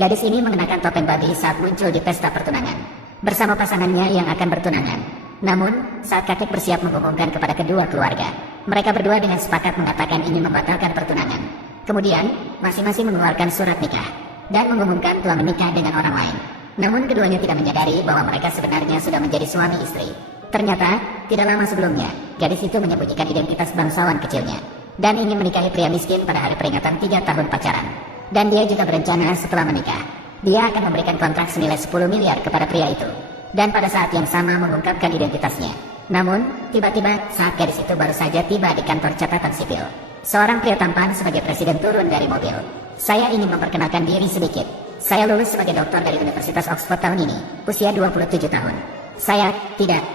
Gadis ini mengenakan topeng babi saat muncul di pesta pertunangan bersama pasangannya yang akan bertunangan. Namun, saat kakek bersiap mengumumkan kepada kedua keluarga, mereka berdua dengan sepakat mengatakan ingin membatalkan pertunangan. Kemudian, masing-masing mengeluarkan surat nikah dan mengumumkan telah menikah dengan orang lain. Namun keduanya tidak menyadari bahwa mereka sebenarnya sudah menjadi suami istri. Ternyata, tidak lama sebelumnya, gadis itu menyembunyikan identitas bangsawan kecilnya dan ingin menikahi pria miskin pada hari peringatan 3 tahun pacaran. Dan dia juga berencana setelah menikah, dia akan memberikan kontrak senilai 10 miliar kepada pria itu. Dan pada saat yang sama mengungkapkan identitasnya. Namun, tiba-tiba saat gadis itu baru saja tiba di kantor catatan sipil, seorang pria tampan sebagai presiden turun dari mobil. Saya ingin memperkenalkan diri sedikit. Saya lulus sebagai doktor dari Universitas Oxford tahun ini, usia 27 tahun.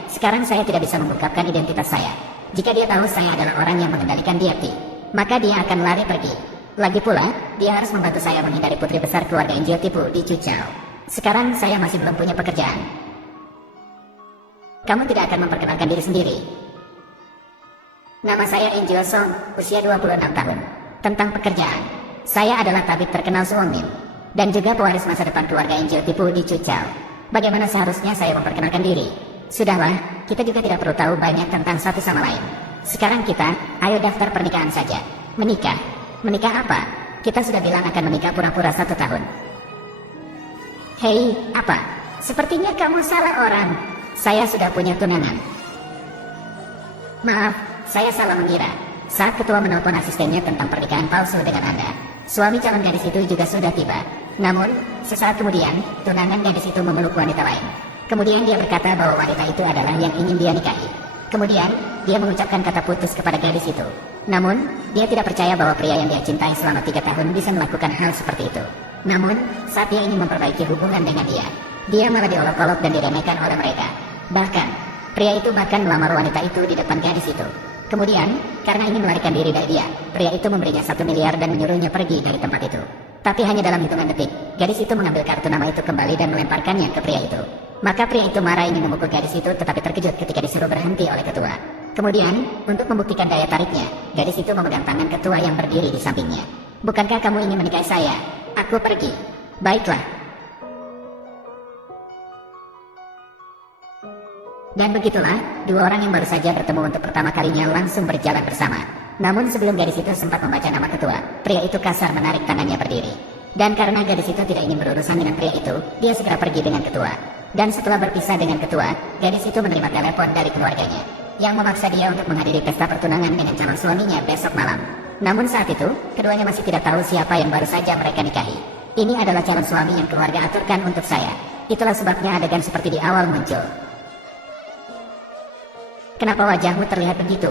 Sekarang saya tidak bisa mengungkapkan identitas saya. Jika dia tahu saya adalah orang yang mengendalikan DFT, maka dia akan lari pergi. Lagi pula, dia harus membantu saya menghindari putri besar keluarga Angel tipu di Cucao. Sekarang saya masih belum punya pekerjaan. Kamu tidak akan memperkenalkan diri sendiri. Nama saya Angel Song, usia 26 tahun. Tentang pekerjaan, saya adalah tabib terkenal Suwon Min, dan juga pewaris masa depan keluarga Angel tipu di Cucao. Bagaimana seharusnya saya memperkenalkan diri? Sudahlah, kita juga tidak perlu tahu banyak tentang satu sama lain. Sekarang kita, ayo daftar pernikahan saja. Menikah? Menikah apa? Kita sudah bilang akan menikah pura-pura 1 tahun. Hei, apa? Sepertinya kamu salah orang. Saya sudah punya tunangan. Maaf, saya salah mengira. Saat ketua menelpon asistennya tentang pernikahan palsu dengan Anda, suami calon gadis itu juga sudah tiba. Namun, sesaat kemudian, tunangan gadis itu memeluk wanita lain. Kemudian dia berkata bahwa wanita itu adalah yang ingin dia nikahi. Kemudian, dia mengucapkan kata putus kepada gadis itu. Namun, dia tidak percaya bahwa pria yang dia cintai selama 3 tahun bisa melakukan hal seperti itu. Namun, saat dia ingin memperbaiki hubungan dengan dia malah diolok-olok dan diremehkan oleh mereka. Bahkan, pria itu bahkan melamar wanita itu di depan gadis itu. Kemudian, karena ingin melarikan diri dari dia, pria itu memberinya 1 miliar dan menyuruhnya pergi dari tempat itu. Tapi hanya dalam hitungan detik, gadis itu mengambil kartu nama itu kembali dan melemparkannya ke pria itu. Maka pria itu marah ingin memukul gadis itu, tetapi terkejut ketika disuruh berhenti oleh ketua. Kemudian, untuk membuktikan daya tariknya, gadis itu memegang tangan ketua yang berdiri di sampingnya. Bukankah kamu ingin menikahi saya? Aku pergi. Baiklah. Dan begitulah, 2 orang yang baru saja bertemu untuk pertama kalinya langsung berjalan bersama. Namun sebelum gadis itu sempat membaca nama ketua, pria itu kasar menarik tangannya berdiri. Dan karena gadis itu tidak ingin berurusan dengan pria itu, dia segera pergi dengan ketua. Dan setelah berpisah dengan ketua, gadis itu menerima telepon dari keluarganya, yang memaksa dia untuk menghadiri pesta pertunangan dengan calon suaminya besok malam. Namun saat itu, keduanya masih tidak tahu siapa yang baru saja mereka nikahi. Ini adalah calon suami yang keluarga aturkan untuk saya. Itulah sebabnya adegan seperti di awal muncul. Kenapa wajahmu terlihat begitu?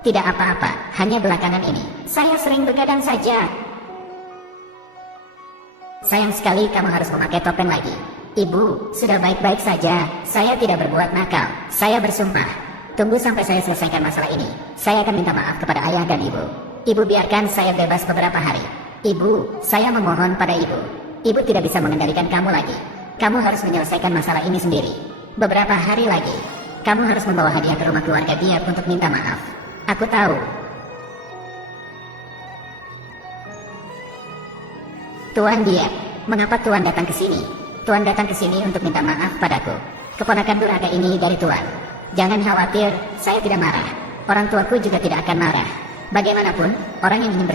Tidak apa-apa, hanya belakangan ini saya sering begadang saja. Sayang sekali kamu harus memakai topeng lagi. Ibu, sudah baik-baik saja. Saya tidak berbuat nakal. Saya bersumpah. Tunggu sampai saya selesaikan masalah ini. Saya akan minta maaf kepada ayah dan ibu. Ibu biarkan saya bebas beberapa hari. Ibu, saya memohon pada ibu. Ibu tidak bisa mengendalikan kamu lagi. Kamu harus menyelesaikan masalah ini sendiri. Beberapa hari lagi, kamu harus membawa hadiah ke rumah keluarga dia untuk minta maaf. Aku tahu. Tuan dia, mengapa Tuan datang ke sini? Tuan datang ke sini untuk minta maaf padaku. Keponakan durhaka ini dari Tuan. Jangan khawatir, saya tidak marah. Orang tuaku juga tidak akan marah. Bagaimanapun, orang yang ingin